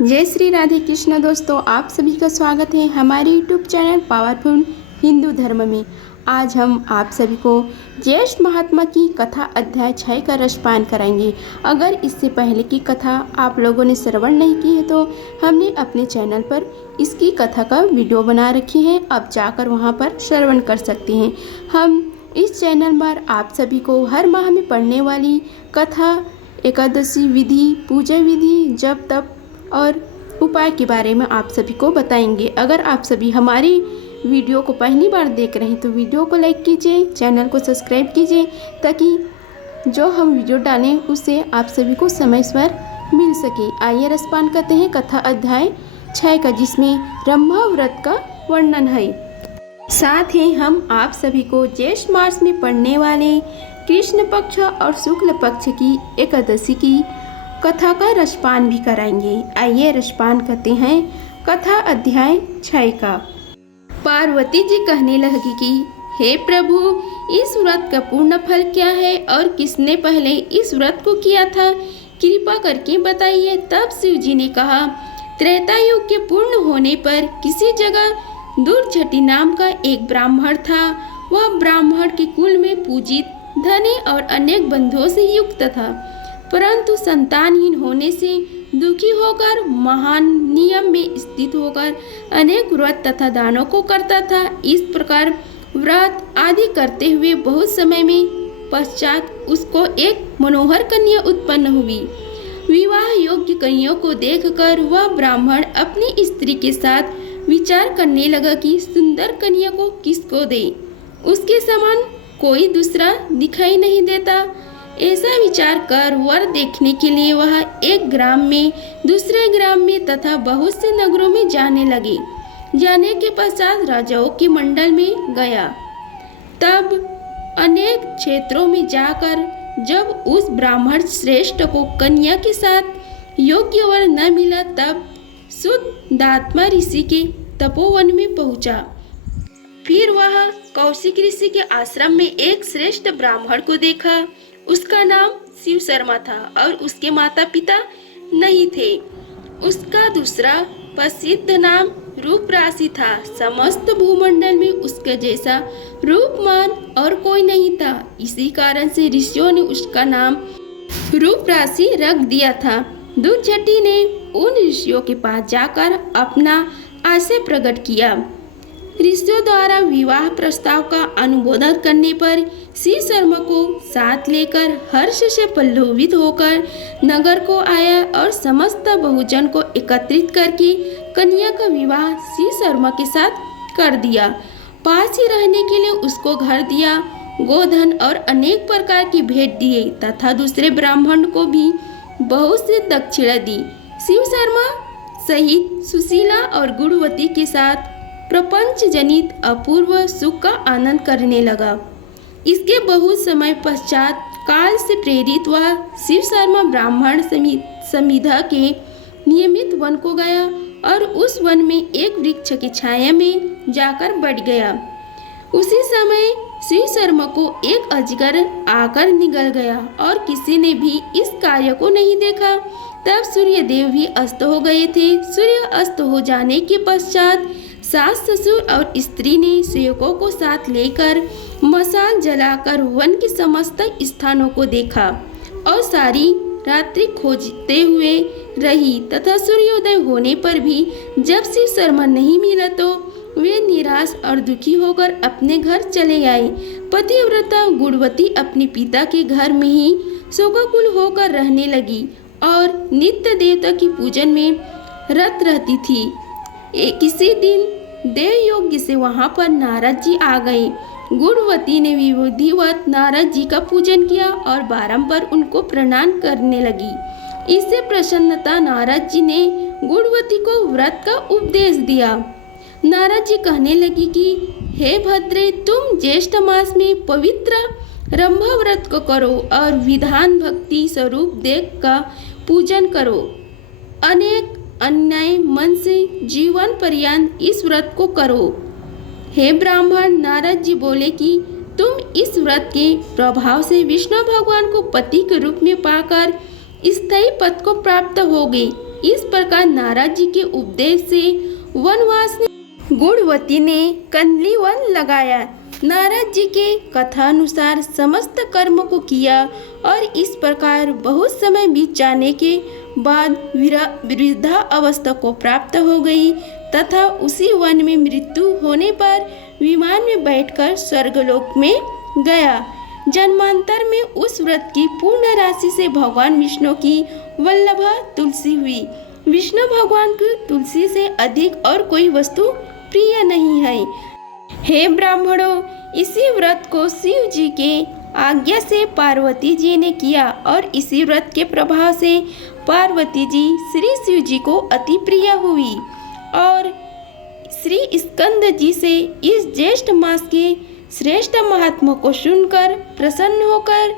जय श्री राधे कृष्ण। दोस्तों, आप सभी का स्वागत है हमारे यूट्यूब चैनल पावरफुल हिंदू धर्म में। आज हम आप सभी को ज्येष्ठ महात्मा की कथा अध्याय 6 का रसपान कराएंगे। अगर इससे पहले की कथा आप लोगों ने श्रवण नहीं की है तो हमने अपने चैनल पर इसकी कथा का वीडियो बना रखी है, आप जाकर वहां पर श्रवण कर सकते हैं। हम इस चैनल पर आप सभी को हर माह में पढ़ने वाली कथा, एकादशी विधि, पूजा विधि, जप तप और उपाय के बारे में आप सभी को बताएंगे। अगर आप सभी हमारी वीडियो को पहली बार देख रहे हैं तो वीडियो को लाइक कीजिए, चैनल को सब्सक्राइब कीजिए ताकि जो हम वीडियो डालें उससे आप सभी को समय पर मिल सके। आइए रसपान करते हैं कथा अध्याय 6 का, जिसमें ब्रह्म व्रत का वर्णन है। साथ ही हम आप सभी को ज्येष्ठ मास में पड़ने वाले कृष्ण पक्ष और शुक्ल पक्ष की एकादशी की कथा का रसपान भी कराएंगे। आइए रसपान करते हैं कथा अध्याय 6 का। पार्वती जी कहने लगी कि हे प्रभु, इस व्रत का पूर्ण फल क्या है और किसने पहले इस व्रत को किया था, कृपा करके बताइए। तब शिव जी ने कहा, त्रेता युग के पूर्ण होने पर किसी जगह दुर्जटी नाम का एक ब्राह्मण था। वह ब्राह्मण के कुल में पूजित, धनी और अनेक बंधुओं से युक्त था, परंतु संतानहीन होने से दुखी होकर महान नियम में स्थित होकर अनेक व्रत तथा दानों को करता था। इस प्रकार व्रत आदि करते हुए बहुत समय में पश्चात उसको एक मनोहर कन्या उत्पन्न हुई। विवाह योग्य कन्या को देखकर वह ब्राह्मण अपनी स्त्री के साथ विचार करने लगा कि सुंदर कन्या को किसको दे, उसके समान कोई दूसरा दिखाई नहीं देता। ऐसा विचार कर वर देखने के लिए वह एक ग्राम में, दूसरे ग्राम में तथा बहुत से नगरों में जाने लगे। जाने के पश्चात राजाओं के मंडल में गया। तब अनेक क्षेत्रों में जाकर जब उस ब्राह्मण श्रेष्ठ को कन्या के साथ योग्य वर न मिला, तब शुद्धात्मा ऋषि के तपोवन में पहुंचा। फिर वह कौशिक ऋषि के आश्रम में एक श्रेष्ठ ब्राह्मण को देखा। उसका नाम शिव शर्मा था और उसके माता पिता नहीं थे। उसका दूसरा प्रसिद्ध नाम रूपराशि था। समस्त भूमंडल में उसके जैसा रूपमान और कोई नहीं था। इसी कारण से ऋषियों ने उसका नाम रूपराशि रख दिया था। दुर्जटी ने उन ऋषियों के पास जाकर अपना आशय प्रकट किया। ऋषियों द्वारा विवाह प्रस्ताव का अनुमोदन करने पर शिव शर्मा को साथ लेकर हर्ष से पल्लवित होकर नगर को आया और समस्त बहुजन को एकत्रित करके कन्या का विवाह शिव शर्मा के साथ कर दिया। पास ही रहने के लिए उसको घर दिया, गोधन और अनेक प्रकार की भेंट दिए तथा दूसरे ब्राह्मण को भी बहुत सी दक्षिणा दी। शिव शर्मा सहित सुशीला और गुणवती के साथ प्रपंच जनित अपूर्व सुख का आनंद करने लगा। इसके बहुत समय पश्चात काल से प्रेरित वह शिव शर्मा ब्राह्मण समिधा के नियमित वन को गया और उस वन में एक वृक्ष की छाया में जाकर बैठ गया। उसी समय शिव शर्मा को एक अजगर आकर निगल गया और किसी ने भी इस कार्य को नहीं देखा। तब सूर्य देव भी अस्त हो गए थे। सूर्य अस्त हो जाने के पश्चात सास ससुर और स्त्री ने सेवकों को साथ लेकर मशाल जलाकर वन के समस्त स्थानों को देखा और सारी रात्रि खोजते हुए रही तथा सूर्योदय होने पर भी जब शिव शर्मा नहीं मिला तो वे निराश और दुखी होकर अपने घर चले आए। पतिव्रता गुणवती अपने पिता के घर में ही शोकाकुल होकर रहने लगी और नित्य देवता की पूजन में रत रहती थी। किसी दिन देव योग्य से वहां पर नारद जी आ गए। गुणवती ने विधिवत नारद जी का पूजन किया और बारंबार उनको प्रणाम करने लगी। इससे प्रसन्नता नारद जी ने गुणवती को व्रत का उपदेश दिया। नारद जी कहने लगी कि हे भद्रे, तुम ज्येष्ठ मास में पवित्र ब्रह्म व्रत को करो और विधान भक्ति स्वरूप देव का पूजन करो। अनेक अन्याय मन से जीवन पर्यंत इस व्रत को करो। हे ब्राह्मण, नारद जी बोले कि तुम इस व्रत के प्रभाव से विष्णु भगवान को पति के रूप में पाकर स्थायी पद को प्राप्त होगे। इस प्रकार नारद जी के उपदेश से वनवास ने गुणवती ने कंदली वन लगाया। नारद जी के कथानुसार समस्त कर्म को किया और इस प्रकार बहुत समय बीत जाने के बाद वृद्धा अवस्था को प्राप्त हो गई तथा उसी वन में मृत्यु होने पर विमान में बैठकर स्वर्गलोक में गया। जन्मांतर में उस व्रत की पूर्ण राशि से भगवान विष्णु की वल्लभा तुलसी हुई। विष्णु भगवान को तुलसी से अधिक और कोई वस्तु प्रिय नहीं है। हे ब्राह्मणों, इसी व्रत को शिव जी के आज्ञा से पार्वती जी ने किया और इसी व्रत के प्रभाव से पार्वती जी श्री शिव जी को अति प्रिय हुई और श्री स्कंद जी से इस ज्येष्ठ मास के श्रेष्ठ महात्मा को सुनकर प्रसन्न होकर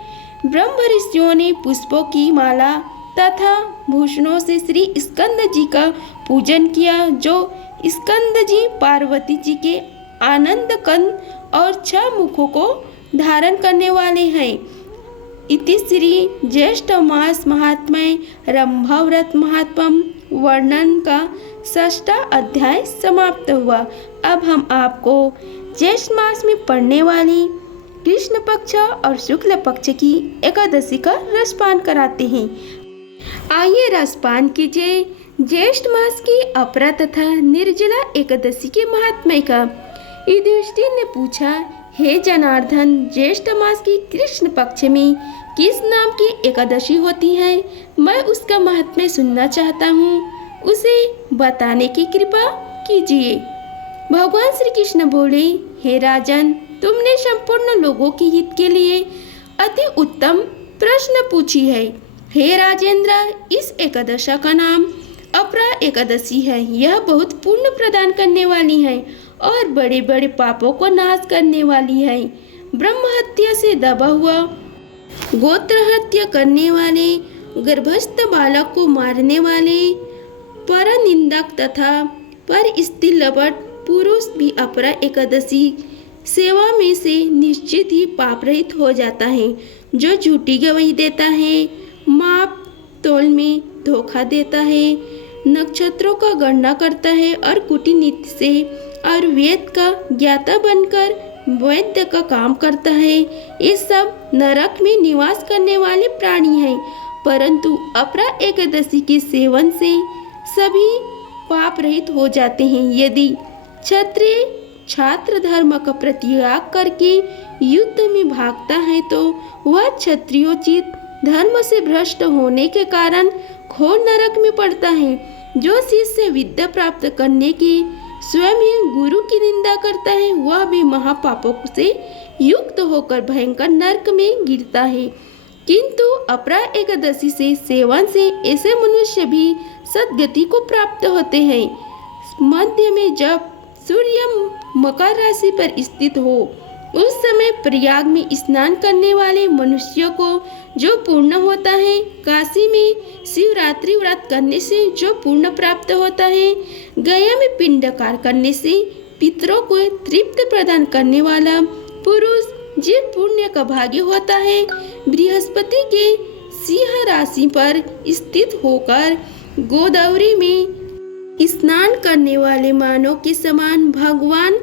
ब्रह्म ऋषियों ने पुष्पों की माला तथा भूषणों से श्री स्कंद जी का पूजन किया, जो स्कंद जी पार्वती जी के आनंद कंद और 6 मुखों को धारण करने वाले हैं। इति श्री ज्येष्ठ मास महात्म्य रंभा व्रत महात्म्य वर्णन का 6वां अध्याय समाप्त हुआ। अब हम आपको ज्येष्ठ मास में पड़ने वाली कृष्ण पक्ष और शुक्ल पक्ष की एकादशी का रसपान कराते हैं। आइए रसपान कीजिए ज्येष्ठ मास की अपरा तथा निर्जला एकादशी के महात्म्य का। युधिष्ठिर ने पूछा, हे जनार्दन, ज्येष्ठ मास की कृष्ण पक्ष में किस नाम की एकादशी होती है? मैं उसका महात्म्य सुनना चाहता हूँ, उसे बताने की कृपा कीजिए। भगवान श्री कृष्ण बोले, हे राजन, तुमने संपूर्ण लोगों के हित के लिए अति उत्तम प्रश्न पूछी है। हे राजेंद्र, इस एकादशी का नाम अपरा एकादशी है। यह बहुत पुण्य प्रदान करने वाली है और बड़े बड़े पापों को नाश करने वाली है। ब्रह्म हत्या से दबा हुआ, गोत्र हत्या करने वाले, गर्भस्थ बालक को मारने वाले, पर निंदक तथा पर स्त्री लपट पुरुष भी अपरा एकादशी सेवा में से निश्चित ही पाप रहित हो जाता है। जो झूठी गवाही देता है, माप तोल में धोखा देता है, नक्षत्रों का गणना करता है और कूटनीति से और वेद का ज्ञाता बनकर वैद्य का काम करता है, ये सब नरक में निवास करने वाले प्राणी हैं। परंतु अपरा एकादशी के सेवन से सभी पाप रहित हो जाते हैं। यदि क्षत्रिय छात्र धर्म का परित्याग करके युद्ध में भागता है तो वह क्षत्रियोचित धर्म से भ्रष्ट होने के कारण घोर नरक में पड़ता है। जो शिष्य विद्या प्राप्त करने के स्वयं ही गुरु की निंदा करता है, वह भी महापापों से युक्त होकर भयंकर नरक में गिरता है। किंतु अपरा एकादशी से सेवन से ऐसे मनुष्य भी सद्गति को प्राप्त होते हैं। मध्य में जब सूर्य मकर राशि पर स्थित हो, उस समय प्रयाग में स्नान करने वाले मनुष्यों को जो पुण्य होता है, काशी में शिवरात्रि व्रत करने से जो पुण्य प्राप्त होता है, गया में पिंडकार करने से पितरों को तृप्त प्रदान करने वाला पुरुष जिस पुण्य का भागी होता है, बृहस्पति के सिंह राशि पर स्थित होकर गोदावरी में स्नान करने वाले मानव के समान भगवान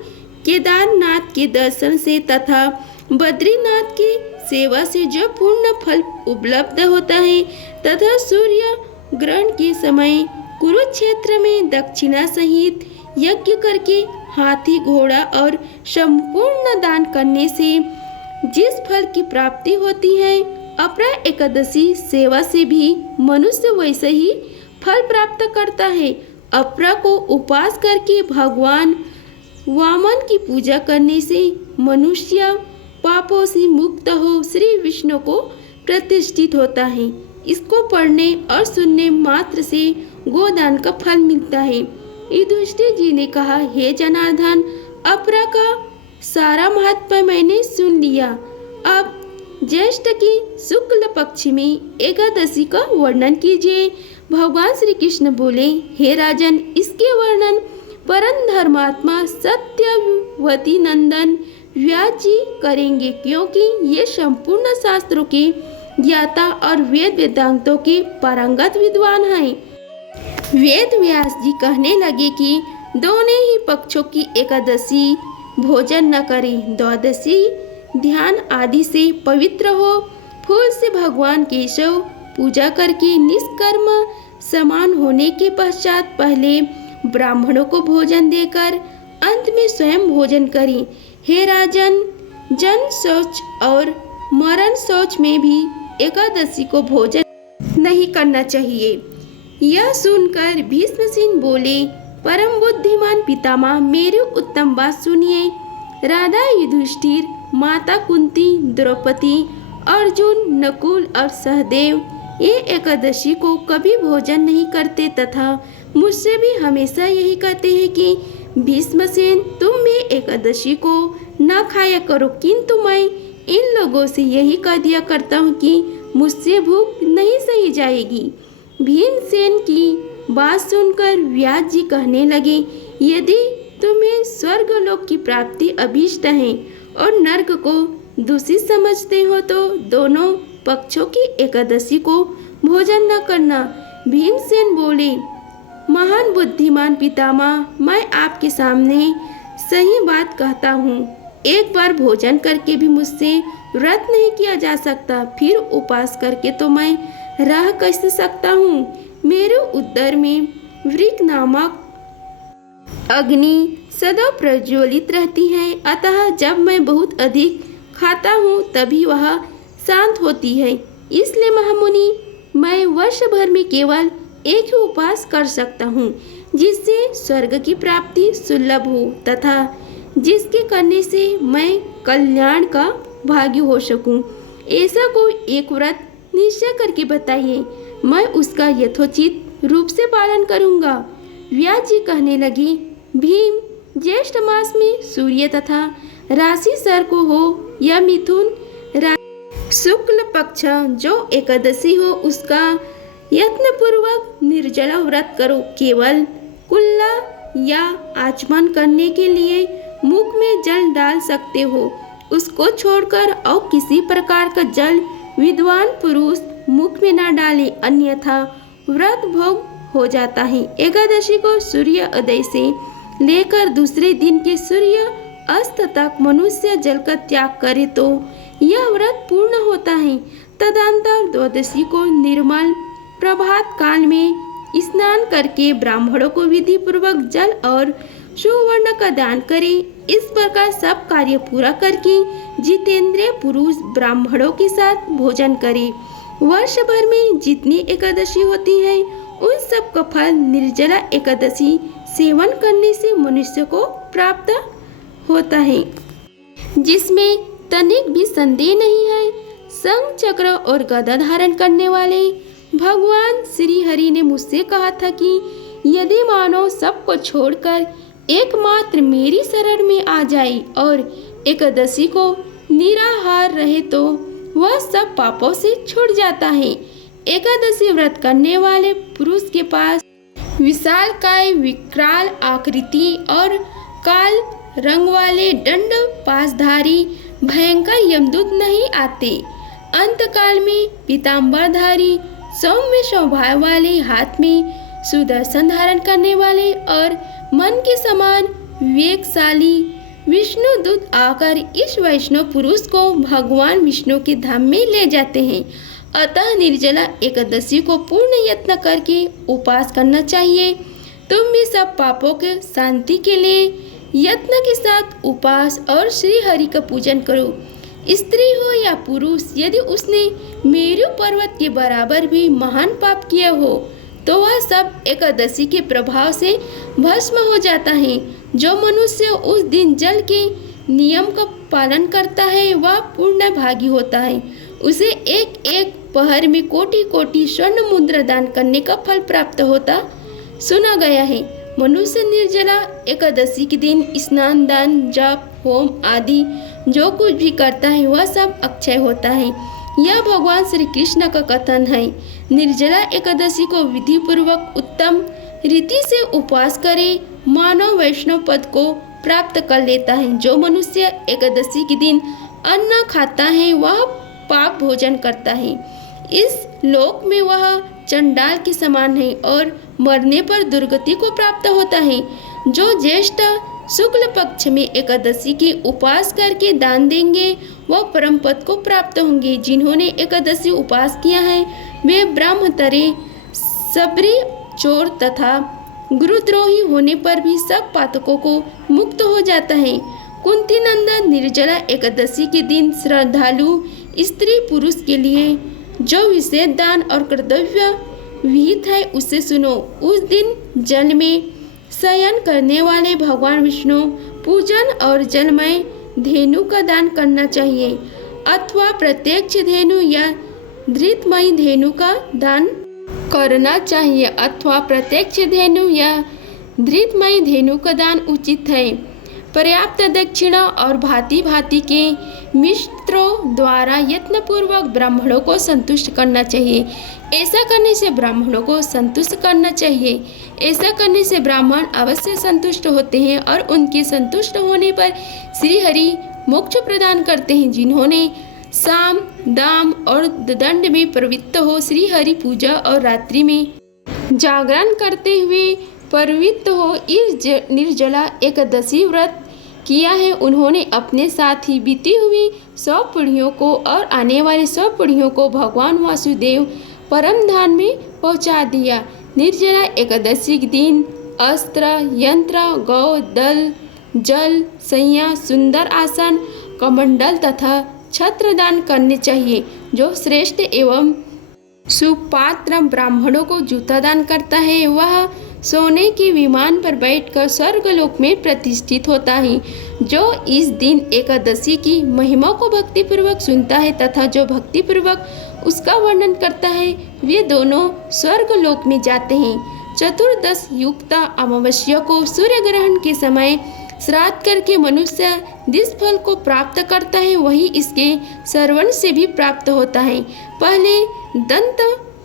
केदारनाथ के दर्शन से तथा बद्रीनाथ की सेवा से जो पूर्ण फल उपलब्ध होता है, तथा सूर्य ग्रहण के समय कुरुक्षेत्र में दक्षिणा सहित यज्ञ करके हाथी घोड़ा और संपूर्ण दान करने से जिस फल की प्राप्ति होती है, अपरा एकादशी सेवा से भी मनुष्य वैसे ही फल प्राप्त करता है। अपरा को उपास करके भगवान वामन की पूजा करने से मनुष्य पापों से मुक्त हो श्री विष्णु को प्रतिष्ठित होता है। इसको पढ़ने और सुनने मात्र से गोदान का फल मिलता है। युधिष्ठिर जी ने कहा, हे जनार्दन, अपरा का सारा महत्व मैंने सुन लिया। अब ज्येष्ठ की शुक्ल पक्ष में एकादशी का वर्णन कीजिए। भगवान श्री कृष्ण बोले, हे राजन, इसके वर्णन परम धर्मात्मा सत्यवती नंदन व्यास जी करेंगे, क्योंकि ये संपूर्ण शास्त्रों के ज्ञाता और वेद वेदांतों के पारंगत विद्वान हैं। वेद व्यास जी कहने लगे कि दोनों ही पक्षों की एकादशी भोजन न करें, द्वादशी ध्यान आदि से पवित्र हो, फूल से भगवान केशव पूजा करके निष्कर्म समान होने के पश्चात पहले ब्राह्मणों को भोजन देकर अंत में स्वयं भोजन करें। हे राजन, जन्म शौच और मरण शौच में भी एकादशी को भोजन नहीं करना चाहिए। यह सुनकर भीष्मसेन बोले, परम बुद्धिमान पितामह, मेरी उत्तम बात सुनिए। राधा, युधिष्ठिर, माता कुंती, द्रौपदी, अर्जुन, नकुल और सहदेव ये एकादशी को कभी भोजन नहीं करते तथा मुझसे भी हमेशा यही कहते हैं कि भीष्मसेन, तुम भी एकादशी को न खाया करो, किंतु मैं इन लोगों से यही कह दिया करता हूँ कि मुझसे भूख नहीं सही जाएगी। भीमसेन की बात सुनकर व्यास जी कहने लगे, यदि तुम्हें स्वर्गलोक की प्राप्ति अभीष्ट है और नर्क को दूषित समझते हो तो दोनों पक्षों की एकादशी को भोजन न करना। भीमसेन बोले, महान बुद्धिमान पितामह, मैं आपके सामने सही बात कहता हूँ। एक बार भोजन करके भी मुझसे व्रत नहीं किया जा सकता, फिर उपवास करके तो मैं रह कैसे सकता हूँ। मेरे उदर में वृक नामक अग्नि सदा प्रज्वलित रहती है, अतः जब मैं बहुत अधिक खाता हूँ तभी वह शांत होती है। इसलिए महामुनि, मैं वर्ष भर में केवल एक ही उपवास कर सकता हूँ, जिससे स्वर्ग की प्राप्ति सुलभ हो तथा जिसके करने से मैं कल्याण का भागी हो सकूं। ऐसा कोई एक व्रत निश्चय करके बताइए, मैं उसका यथोचित रूप से पालन करूंगा। व्यास जी कहने लगे, भीम, ज्येष्ठ मास में सूर्य तथा राशि सर को हो या मिथुन शुक्ल पक्ष जो एकादशी हो उसका यत्न पूर्वक निर्जला व्रत करो। केवल कुल्ला या आचमन करने के लिए मुख में जल डाल सकते हो, उसको छोड़कर और किसी प्रकार का जल विद्वान पुरुष मुख में न डाले, अन्यथा व्रत भंग हो जाता है। एकादशी को सूर्य उदय से लेकर दूसरे दिन के सूर्य अस्त तक मनुष्य जल का त्याग करे तो यह व्रत पूर्ण होता है। तदंतर द्वादशी को निर्मल प्रभात काल में स्नान करके ब्राह्मणों को विधि पूर्वक जल और सुवर्ण का दान करे। इस प्रकार सब कार्य पूरा करके जितेंद्रिय पुरुष ब्राह्मणों के साथ भोजन करे। वर्ष भर में जितनी एकादशी होती है उन सब का फल निर्जला एकादशी सेवन करने से मनुष्य को प्राप्त होता है, जिसमें तनिक भी संदेह नहीं है। शंख चक्र और गदा धारण करने वाले भगवान श्री हरि ने मुझसे कहा था कि यदि मानव सबको छोड़कर एकमात्र मेरी शरण में आ जाए और एकादशी को निराहार रहे तो वह सब पापों से छूट जाता है। एकादशी व्रत करने वाले पुरुष के पास विशालकाय, विकराल आकृति और काल रंग वाले दंड पासधारी भयंकर यमदूत नहीं आते। अंतकाल में पीताम्बरधारी, सौम्य स्वभाव वाले, हाथ में सुदर्शन धारण करने वाले और मन के समान विवेकशाली विष्णु दूत आकर इस वैष्णव पुरुष को भगवान विष्णु के धाम में ले जाते हैं। अतः निर्जला एकादशी को पूर्ण यत्न करके उपवास करना चाहिए। तुम भी सब पापों के शांति के लिए यत्न के साथ उपवास और श्री हरि का पूजन करो। स्त्री हो या पुरुष, यदि उसने मेरु पर्वत के बराबर भी महान पाप किया हो तो वह सब एकादशी के प्रभाव से भस्म हो जाता है। जो मनुष्य उस दिन जल के नियम का पालन करता है वह पूर्ण भागी होता है। उसे एक एक पहर में कोटि कोटि स्वर्ण मुद्रा दान करने का फल प्राप्त होता सुना गया है। मनुष्य निर्जला एकादशी के दिन स्नान, दान, जप, होम आदि जो कुछ भी करता है वह सब अक्षय होता है। यह भगवान श्री कृष्ण का कथन है। निर्जला एकादशी को विधि पूर्वक उत्तम रीति से उपवास करे, मानव वैष्णव पद को प्राप्त कर लेता है। जो मनुष्य एकादशी के दिन अन्न खाता है वह पाप भोजन करता है। इस लोक में वह चंडाल के समान है और मरने पर दुर्गति को प्राप्त होता है। जो ज्येष्ठ शुक्ल पक्ष में एकादशी की उपवास करके दान देंगे वह परम पद को प्राप्त होंगे। जिन्होंने एकादशी उपवास किया है वे ब्रह्मतरे, सबरी, चोर तथा गुरुद्रोही होने पर भी सब पातकों को मुक्त हो जाता है। कुंती नंदन निर्जला एकादशी के दिन श्रद्धालु स्त्री पुरुष के लिए जो विशेष दान और कर्तव्य विहित है उसे सुनो। उस दिन जल में शयन करने वाले भगवान विष्णु पूजन और जलमय धेनु का दान करना चाहिए अथवा प्रत्यक्ष धेनु या धृतमयी धेनु का दान करना चाहिए अथवा प्रत्यक्ष धेनु या धृतमयी धेनु का दान उचित है। पर्याप्त दक्षिणा और भांति भांति के मित्रों द्वारा यत्नपूर्वक ब्राह्मणों को संतुष्ट करना चाहिए। ऐसा करने से ब्राह्मणों को संतुष्ट करना चाहिए। ऐसा करने से ब्राह्मण अवश्य संतुष्ट होते हैं और उनके संतुष्ट होने पर श्री हरि मोक्ष प्रदान करते हैं। जिन्होंने साम, दाम और दंड में प्रवृत्त हो श्री हरि पूजा और रात्रि में जागरण करते हुए प्रवृत्त हो इस निर्जला एकादशी व्रत किया है, उन्होंने अपने साथ ही बीती हुई 100 पीढ़ियों को और आने वाली 100 पीढ़ियों को भगवान वासुदेव परम धाम में पहुंचा दिया। निर्जला एकादशी के दिन अस्त्र, यंत्र, गौ, दल, जल, सैया, सुंदर आसन, कमंडल तथा छत्र दान करने चाहिए। जो श्रेष्ठ एवं सुपात्र ब्राह्मणों को जूता दान करता है वह सोने के विमान पर बैठकर स्वर्गलोक में प्रतिष्ठित होता है। जो इस दिन एकादशी की महिमा को भक्तिपूर्वक सुनता है तथा जो भक्तिपूर्वक उसका वर्णन करता है वे दोनों स्वर्गलोक में जाते हैं। चतुर्दश युक्त अमावस्या को सूर्य ग्रहण के समय श्राद्ध करके मनुष्य जिस फल को प्राप्त करता है वही इसके श्रवण से भी प्राप्त होता है। पहले दंत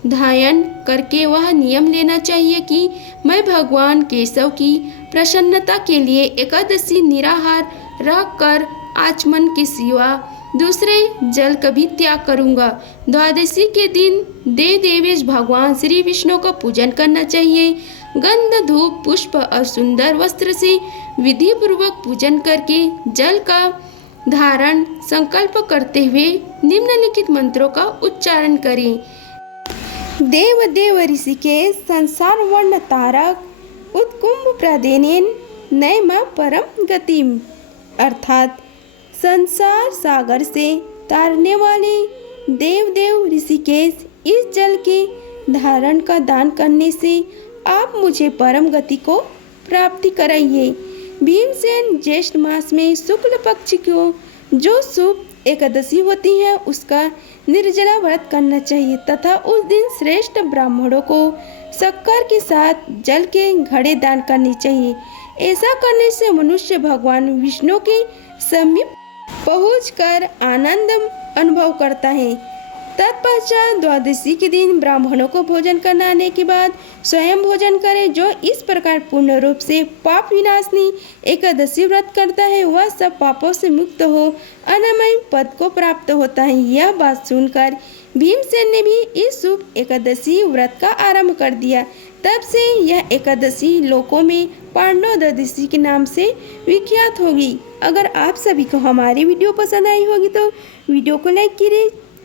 ध्यान करके वह नियम लेना चाहिए कि मैं भगवान केशव की प्रसन्नता के लिए एकादशी निराहार रहकर आचमन के सिवा दूसरे जल कभी त्याग करूंगा। द्वादशी के दिन देव देवेश भगवान श्री विष्णु का पूजन करना चाहिए। गंध, धूप, पुष्प और सुंदर वस्त्र से विधि पूर्वक पूजन करके जल का धारण संकल्प करते हुए निम्नलिखित मंत्रों का उच्चारण करें। देव देव ऋषिकेश संसार वर्ण तारक उत्कुंभ प्रदेनेन नैमा परम गतिम, अर्थात संसार सागर से तारने वाले देव देव ऋषिकेश इस जल के धारण का दान करने से आप मुझे परम गति को प्राप्ति कराइए। भीमसेन ज्येष्ठ मास में शुक्ल पक्ष को जो शुभ एकादशी होती है उसका निर्जला व्रत करना चाहिए तथा उस दिन श्रेष्ठ ब्राह्मणों को शक्कर के साथ जल के घड़े दान करने चाहिए। ऐसा करने से मनुष्य भगवान विष्णु के समीप पहुंचकर आनंद अनुभव करता है। तत्पश्चात द्वादशी के दिन ब्राह्मणों को भोजन कराने के बाद स्वयं भोजन करें। जो इस प्रकार पूर्ण रूप से पाप विनाशनी एकादशी व्रत करता है वह सब पापों से मुक्त हो अनामय पद को प्राप्त होता है। यह बात सुनकर भीमसेन ने भी इस शुभ एकादशी व्रत का आरंभ कर दिया। तब से यह एकादशी लोकों में पांडव द्वादशी के नाम से विख्यात होगी। अगर आप सभी को हमारी वीडियो पसंद आई होगी तो वीडियो को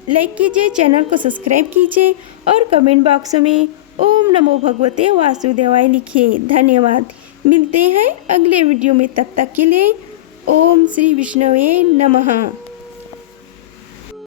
लाइक कीजिए, चैनल को सब्सक्राइब कीजिए और कमेंट बॉक्स में ओम नमो भगवते वासुदेवाय लिखिए। धन्यवाद। मिलते हैं अगले वीडियो में, तब तक के लिए ओम श्री विष्णुवे नमः।